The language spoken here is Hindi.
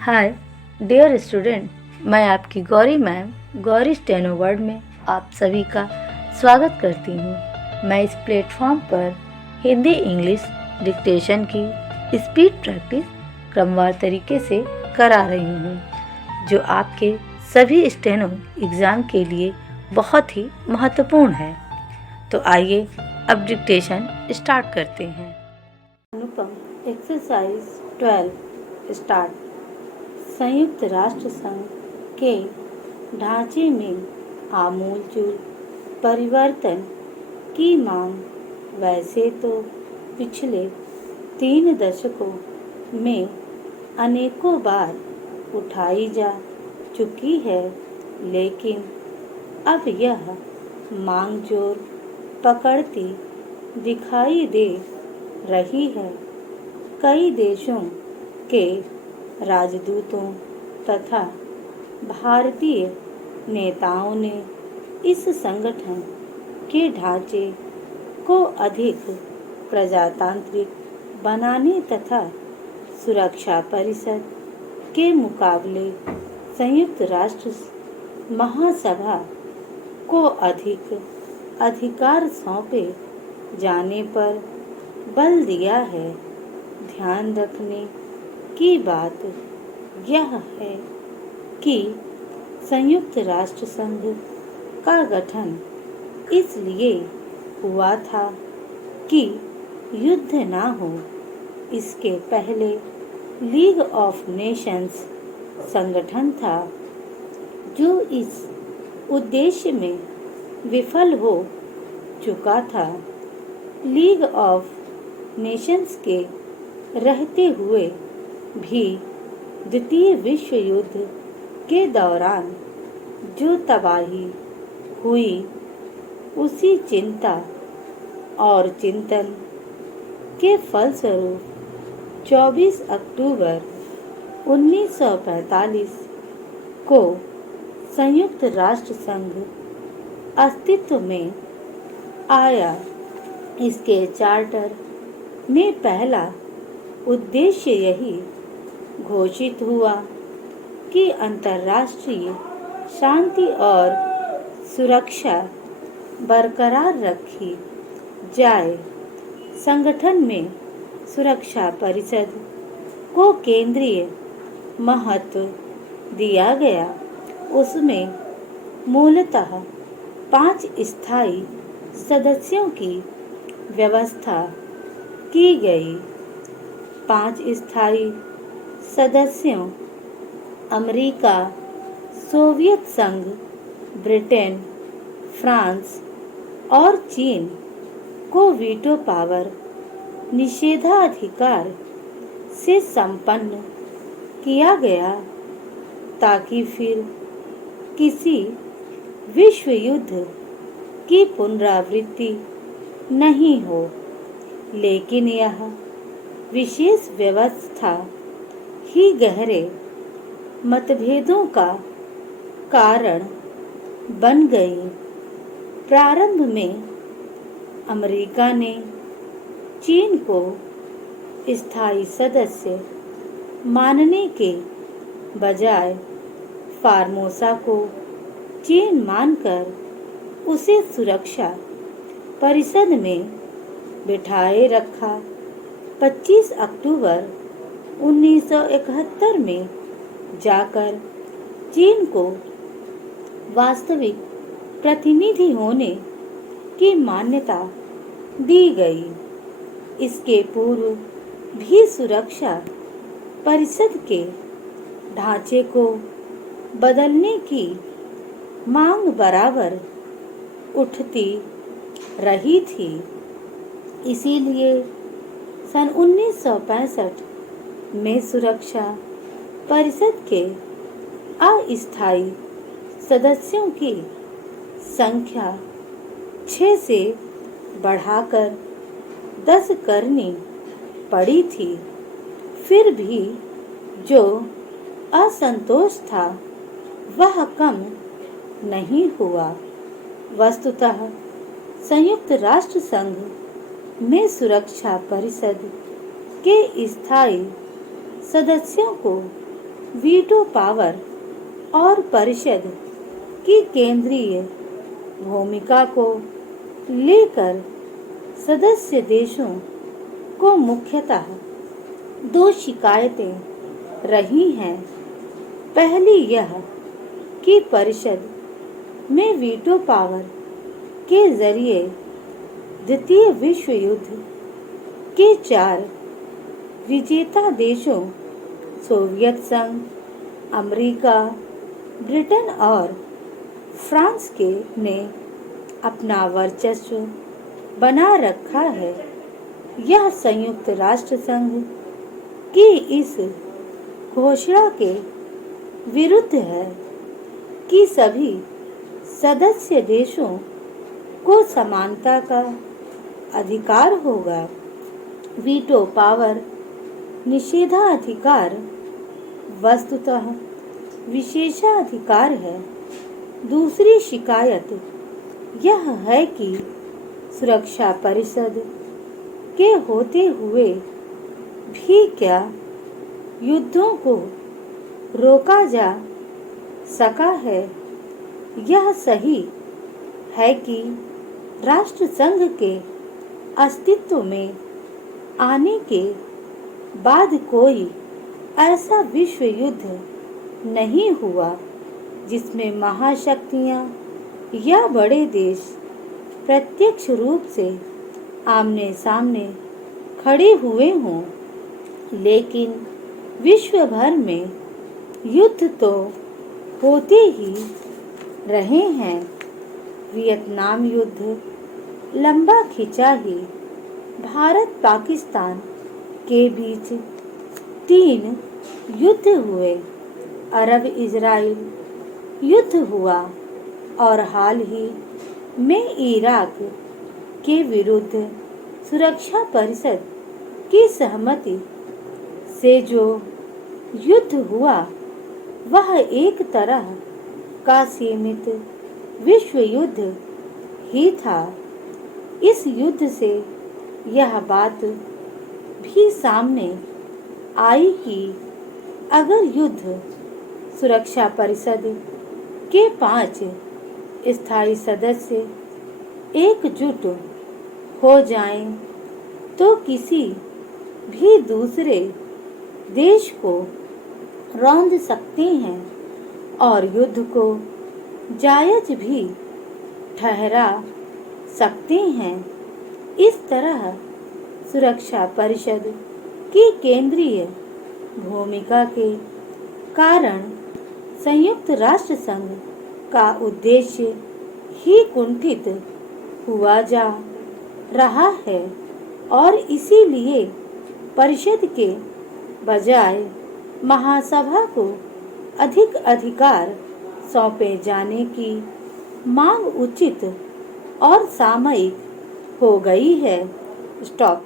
हाय डियर स्टूडेंट, मैं आपकी Gauri ma'am Gauri steno word में आप सभी का स्वागत करती हूँ। मैं इस प्लेटफॉर्म पर हिंदी इंग्लिश डिक्टेशन की स्पीड प्रैक्टिस क्रमवार तरीके से करा रही हूँ, जो आपके सभी स्टेनो एग्ज़ाम के लिए बहुत ही महत्वपूर्ण है। तो आइए अब डिक्टेशन स्टार्ट करते हैं। अनुपम एक्सरसाइज 12 स्टार्ट। संयुक्त राष्ट्र संघ के ढांचे में आमूलचूल परिवर्तन की मांग वैसे तो पिछले 3 दशकों में अनेकों बार उठाई जा चुकी है, लेकिन अब यह मांग जोर पकड़ती दिखाई दे रही है। कई देशों के राजदूतों तथा भारतीय नेताओं ने इस संगठन के ढांचे को अधिक प्रजातांत्रिक बनाने तथा सुरक्षा परिषद के मुकाबले संयुक्त राष्ट्र महासभा को अधिक अधिकार सौंपे जाने पर बल दिया है। ध्यान रखने की बात यह है कि संयुक्त राष्ट्र संघ का गठन इसलिए हुआ था कि युद्ध ना हो। इसके पहले लीग ऑफ नेशंस संगठन था, जो इस उद्देश्य में विफल हो चुका था। लीग ऑफ नेशंस के रहते हुए भी द्वितीय विश्व युद्ध के दौरान जो तबाही हुई, उसी चिंता और चिंतन के फलस्वरूप 24 अक्टूबर 1945 को संयुक्त राष्ट्र संघ अस्तित्व में आया। इसके चार्टर में पहला उद्देश्य यही घोषित हुआ कि अंतर्राष्ट्रीय शांति और सुरक्षा बरकरार रखी जाए। संगठन में सुरक्षा परिषद को केंद्रीय महत्व दिया गया। उसमें मूलतः 5 स्थायी सदस्यों की व्यवस्था की गई। 5 स्थायी सदस्यों अमेरिका, सोवियत संघ, ब्रिटेन, फ्रांस और चीन को वीटो पावर निषेधाधिकार से संपन्न किया गया, ताकि फिर किसी विश्व युद्ध की पुनरावृत्ति नहीं हो। लेकिन यह विशेष व्यवस्था ही गहरे मतभेदों का कारण बन गई। प्रारंभ में अमेरिका ने चीन को स्थायी सदस्य मानने के बजाय फार्मोसा को चीन मानकर उसे सुरक्षा परिषद में बिठाए रखा। 25 अक्टूबर 1971 में जाकर चीन को वास्तविक प्रतिनिधि होने की मान्यता दी गई। इसके पूर्व भी सुरक्षा परिषद के ढांचे को बदलने की मांग बराबर उठती रही थी। इसीलिए सन 1965 में सुरक्षा परिषद के अस्थायी सदस्यों की संख्या 6 से बढ़ाकर 10 करनी पड़ी थी। फिर भी जो असंतोष था वह कम नहीं हुआ। वस्तुतः संयुक्त राष्ट्र संघ में सुरक्षा परिषद के स्थायी सदस्यों को वीटो पावर और परिषद की केंद्रीय भूमिका को लेकर सदस्य देशों को मुख्यतः दो शिकायतें रही हैं। पहली यह कि परिषद में वीटो पावर के जरिए द्वितीय विश्व युद्ध के 4 विजेता देशों सोवियत संघ, अमेरिका, ब्रिटेन और फ्रांस के ने अपना वर्चस्व बना रखा है। यह संयुक्त राष्ट्र संघ की इस घोषणा के विरुद्ध है कि सभी सदस्य देशों को समानता का अधिकार होगा। वीटो पावर निषेधाधिकार वस्तुतः विशेषाधिकार है। दूसरी शिकायत यह है कि सुरक्षा परिषद के होते हुए भी क्या युद्धों को रोका जा सका है। यह सही है कि राष्ट्र संघ के अस्तित्व में आने के बाद कोई ऐसा विश्व युद्ध नहीं हुआ जिसमें महाशक्तियां या बड़े देश प्रत्यक्ष रूप से आमने सामने खड़े हुए हों। लेकिन विश्व भर में युद्ध तो होते ही रहे हैं। वियतनाम युद्ध लंबा खिंचा ही। भारत पाकिस्तान के बीच 3 युद्ध हुए। अरब इजराइल युद्ध हुआ और हाल ही में इराक के विरुद्ध सुरक्षा परिषद की सहमति से जो युद्ध हुआ वह एक तरह का सीमित विश्व युद्ध ही था। इस युद्ध से यह बात भी सामने आई कि अगर युद्ध सुरक्षा परिषद के 5 स्थायी सदस्य एकजुट हो जाएं तो किसी भी दूसरे देश को रौंद सकते हैं और युद्ध को जायज भी ठहरा सकते हैं। इस तरह सुरक्षा परिषद की केंद्रीय भूमिका के कारण संयुक्त राष्ट्र संघ का उद्देश्य ही कुंठित हुआ जा रहा है और इसीलिए परिषद के बजाय महासभा को अधिक अधिकार सौंपे जाने की मांग उचित और सामयिक हो गई है। स्टॉप।